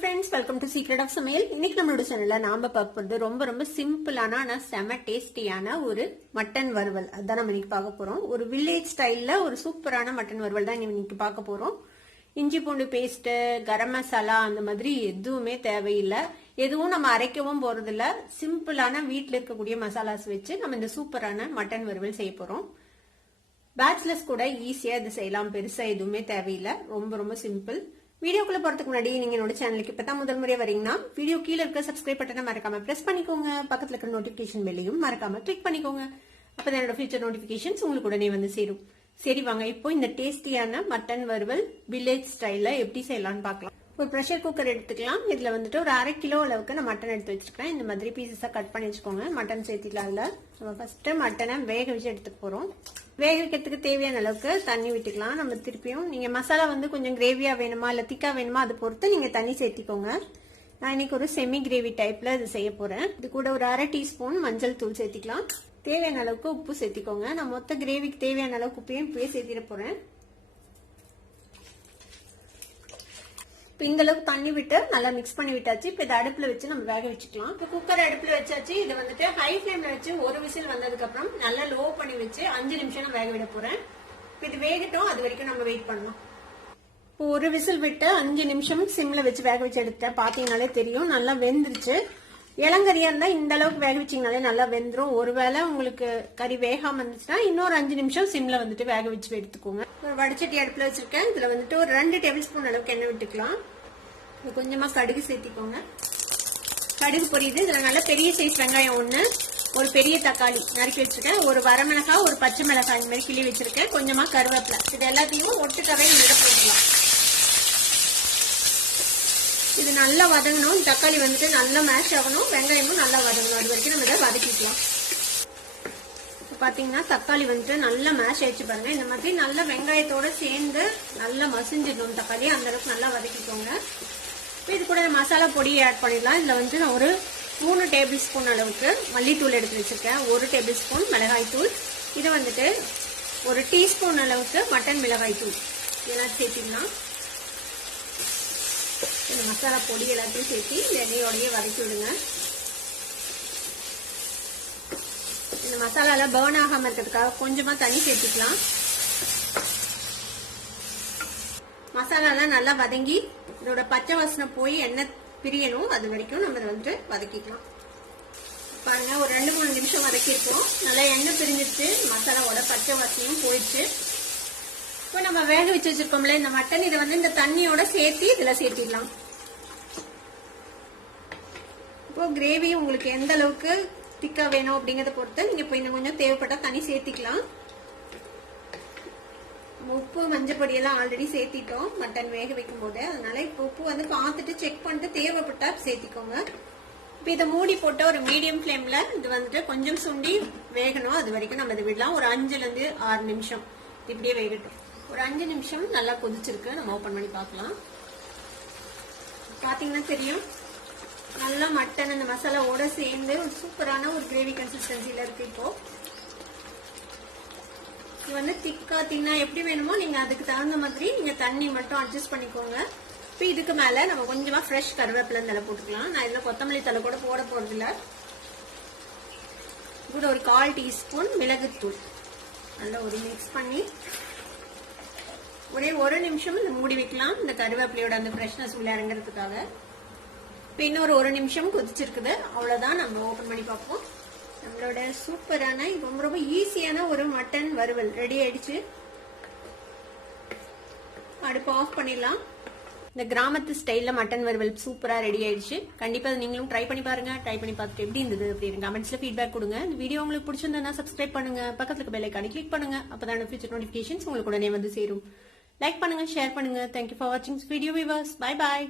friends, welcome to Secret of Samaiyal. இன்னைக்கு நம்மளோட சேனல்ல நாம பார்க்க போறது ரொம்ப சிம்பிளான ஆனா செம டேஸ்டியான ஒரு மட்டன் வறுவல். அதான் நம்ம இன்னைக்கு பார்க்க போறோம். ஒரு வில்லேஜ் ஸ்டைல்ல ஒரு சூப்பரான மட்டன் வறுவல் தான் இன்னைக்கு பார்க்க போறோம். இஞ்சி பூண்டு பேஸ்ட், கரம் மசாலா அந்த மாதிரி எதுவுமே தேவையில்லை. எதுவும் நம்ம அரைக்கவும் போறது இல்ல. சிம்பிளான வீட்டுல இருக்கக்கூடிய மசாலாஸ் வச்சு நம்ம இந்த சூப்பரான மட்டன் வறுவல் செய்ய போறோம். பேச்சுலர்ஸ் கூட ஈஸியா இது செய்யலாம். பெருசா எதுவுமே தேவையில்லை. ரொம்ப சிம்பிள். வீடியோக்குள்ள போறதுக்கு முன்னாடி நீங்க என்னோட சேனலுக்கு இப்பதான் முதல் முறையா வரீங்கன்னா வீடியோ கீழே இருக்க சப்ஸ்கிரைப் பட்டனை மறக்காம பிரஸ் பண்ணிக்கோங்க. பக்கத்துல இருக்க நோட்டிபிகேஷன் பெல்லையும் மறக்காம கிளிக் பண்ணிக்கோங்க. அப்பதான் என்னோட ஃபியூச்சர் நோட்டிபிகேஷன்ஸ் உங்களுக்கு உடனே வந்து சேரும். சரி வாங்க, இப்போ இந்த டேஸ்டியான மட்டன் வறுவல் வில்லேஜ் ஸ்டைல்ல எப்படி செய்யலாம்னு பார்க்கலாம். ஒரு ப்ரெஷர் குக்கர் எடுத்துக்கலாம். இதுல வந்துட்டு ஒரு 1/2 கிலோ அளவுக்கு நான் மட்டன் எடுத்து வச்சிருக்கேன். இந்த மாதிரி பீசஸா கட் பண்ணி வச்சுக்கோங்க. மட்டன் சேர்த்திக்கலாம். அதுல நம்ம ஃபர்ஸ்ட் மட்டனை வேக வச்சு எடுத்துக்க போறோம். வேக வைக்கிறதுக்கு தேவையான அளவுக்கு தண்ணி விட்டுக்கலாம். நம்ம திருப்பியும் நீங்க மசாலா வந்து கொஞ்சம் கிரேவியா வேணுமா இல்ல திக்கா வேணுமா அதை பொறுத்து நீங்க தண்ணி சேர்த்திக்கோங்க. நான் இன்னைக்கு ஒரு செமி கிரேவி டைப்ல இது செய்ய போறேன். இது கூட ஒரு 1/2 டீஸ்பூன் மஞ்சள் தூள் சேர்த்திக்கலாம். தேவையான அளவுக்கு உப்பு சேர்த்திக்கோங்க. நான் மொத்த கிரேவிக்கு தேவையான அளவுக்கு உப்பையும் இப்பவே சேர்த்திட போறேன். இந்த அளவுக்கு தண்ணி விட்டு நல்லா மிக்ஸ் பண்ணி விட்டாச்சு. இப்ப இதை அடுப்புல வச்சு நம்ம வேக வச்சுக்கலாம். இப்ப குக்கர் அடுப்புல வச்சாச்சு. இதை வந்துட்டு ஹை ஃபிளேம்ல வச்சு ஒரு விசில் வந்ததுக்கு அப்புறம் நல்லா லோ பண்ணி வச்சு 5 நிமிஷம் நான் வேக விட போறேன். இப்ப இது வேகட்டும், அது வரைக்கும் நம்ம வெயிட் பண்ணலாம். இப்போ ஒரு விசில் விட்டு 5 நிமிஷம் சிம்ல வச்சு வேக வச்சு எடுத்தேன். பாத்தீங்கன்னாலே தெரியும் நல்லா வெந்துருச்சு. இளங்கறியா இருந்தா இந்த அளவுக்கு வேக வச்சீங்கனாலே நல்லா வெந்துரும். ஒருவேளை உங்களுக்கு கறி வேகாம இருந்துச்சுன்னா இன்னொரு 5 நிமிஷம் சிம்ல வந்துட்டு வேக வச்சு எடுத்துக்கோங்க. ஒரு வடிச்சட்டி அடுப்புல வச்சிருக்கேன். இதுல வந்துட்டு ஒரு 2 டேபிள் ஸ்பூன் அளவுக்கு எண்ணெய் விட்டுக்கலாம். கொஞ்சமா கடுகு சேர்த்திக்கோங்க. கடுகு பொரியுது. இதுல நல்ல பெரிய சைஸ் வெங்காயம் 1, ஒரு பெரிய தக்காளி நறுக்கி வச்சிருக்கேன், ஒரு வரமிளகாய், ஒரு பச்சை மிளகாய் இந்த மாதிரி கிள்ளி வச்சிருக்கேன், கொஞ்சமா கருவேப்பிலை. இது எல்லாத்தையும் ஒட்டுக்கவே நம்ம போட்டுக்கலாம். இது நல்லா வதங்கணும். தக்காளி வந்துட்டு நல்லா மேஷ் ஆகணும். வெங்காயமும் நல்லா வதங்கணும். அது வரைக்கும் நம்ம இதை வதக்கிக்கலாம். பாத்தீங்கன்னா தக்காளி வந்துட்டு நல்லா மேஷ் ஆயிடுச்சு பாருங்க. இந்த மாதிரி நல்லா வெங்காயத்தோட சேர்ந்து நல்லா மசிஞ்சிடணும் தக்காளி. அந்த அளவுக்கு நல்லா வதக்கிக்கோங்க. இது கூட மசாலா பொடி ஆட் பண்ணிடலாம். இதுல வந்து நான் ஒரு 3 டேபிள் ஸ்பூன் அளவுக்கு மல்லித்தூள் எடுத்து வச்சிருக்கேன், 1 டேபிள் ஸ்பூன் மிளகாய் தூள், இது வந்துட்டு ஒரு டீஸ்பூன் அளவுக்கு மட்டன் மிளகாய் தூள் இதெல்லாம் சேர்த்திடலாம். இந்த மசாலா பொடி எல்லாத்தையும் சேர்த்து இந்த எண்ணெயோடய வதக்கி விடுங்க. இந்த மசாலால பர்ன் ஆகாம இருக்கிறதுக்காக கொஞ்சமா தண்ணி சேர்த்துக்கலாம். மசாலாலாம் நல்லா வதங்கி இதோட பச்சை வாசனை போய் எண்ணெய் பிரியணும். அது வரைக்கும் நம்ம வந்துட்டு வதக்கிக்கலாம். பாருங்க, ஒரு 2-3 நிமிஷம் வதக்கிருக்கோம். நல்லா எண்ணெய் பிரிஞ்சிருச்சு. மசாலாவோட பச்சை வாசனையும் போயிடுச்சு. இப்போ நம்ம வேக வச்சு வச்சிருக்கோம்ல இந்த மட்டன், இதை வந்து இந்த தண்ணியோட சேர்த்து இதுல சேர்த்திடலாம். இப்போ கிரேவி உங்களுக்கு எந்த அளவுக்கு திக்கா வேணும் அப்படிங்கறத பொறுத்து நீங்க இப்போ இன்னும் கொஞ்சம் தேவைப்பட்டா தண்ணி சேர்த்திக்கலாம். உப்பு மஞ்சப்பொடி எல்லாம் ஆல்ரெடி சேர்த்திட்டோம் மட்டன் வேக வைக்கும் போது. அதனால இப்போ உப்பு வந்து பார்த்துட்டு செக் பண்ணிட்டு தேவைப்பட்டா சேர்த்திக்கோங்க. இப்போ இதை மூடி போட்டு ஒரு மீடியம் ஃபிளேம்ல இது வந்துட்டு கொஞ்சம் சுண்டி வேகணும். அது வரைக்கும் நம்ம இதை விடலாம். ஒரு 5-6 நிமிஷம் இப்படியே வேகட்டும். ஒரு 5 நிமிஷம் நல்லா கொதிச்சிருக்கு. நம்ம ஓபன் பண்ணி பார்க்கலாம். பாத்தீங்கன்னா தெரியும் நல்லா மட்டன் அந்த மசாலாவோட சேர்ந்து ஒரு சூப்பரான ஒரு கிரேவி கன்சிஸ்டன்சில இருக்கு. இப்போ இது வந்து திக்கா தின்னா எப்படி வேணுமோ நீங்க அதுக்கு தகுந்த மாதிரி நீங்க தண்ணி மட்டும் அட்ஜஸ்ட் பண்ணிக்கோங்க. இப்போ இதுக்கு மேல நம்ம கொஞ்சமா ஃப்ரெஷ் கருவேப்பிலை தலை போட்டுக்கலாம். நான் இதுல கொத்தமல்லி தலை கூட போட போறது இல்ல. கூட ஒரு 1/4 டீஸ்பூன் மிளகுத்தூள் நல்லா ஒரு மிக்ஸ் பண்ணி ஒரே 1 நிமிஷம் இந்த மூடி வைக்கலாம். இந்த கருவேப்பிலையோட அந்த ஃப்ரெஷ்னஸ் உள்ள இறங்குறதுக்காக. இப்போ இன்னொரு 1 நிமிஷம் கொதிச்சிருக்குது. அவ்வளவுதான். நம்ம ஓபன் பண்ணி பார்ப்போம். நம்மளோட சூப்பரான ரொம்ப ஈஸியான ஒரு மட்டன் வறுவல் ரெடி ஆயிடுச்சு. அடுப்பு ஆஃப் பண்ணிடலாம். இந்த கிராமத்து ஸ்டைல்ல மட்டன் வறுவல் சூப்பரா ரெடி ஆயிடுச்சு. கண்டிப்பா நீங்களும் ட்ரை பண்ணி பாருங்க. ட்ரை பண்ணி பார்த்துட்டு எப்படி இருந்தது அப்படின்னு கமெண்ட்ஸ்ல ஃபீட்பேக் கொடுங்க. இந்த வீடியோ உங்களுக்கு பிடிச்சிருந்தா சப்ஸ்கிரைப் பண்ணுங்க. பக்கத்துல இருக்க பெல் ஐகானை கிளிக் பண்ணுங்க. அப்பதான் ஃபியூச்சர் நோட்டிபிகேஷன்ஸ் உங்களுக்கு உடனே வந்து சேரும். லைக் பண்ணுங்க, ஷேர் பண்ணுங்க. தேங்க்யூ ஃபார் வாட்சிங் வீடியோ வியூவர்ஸ். Bye bye.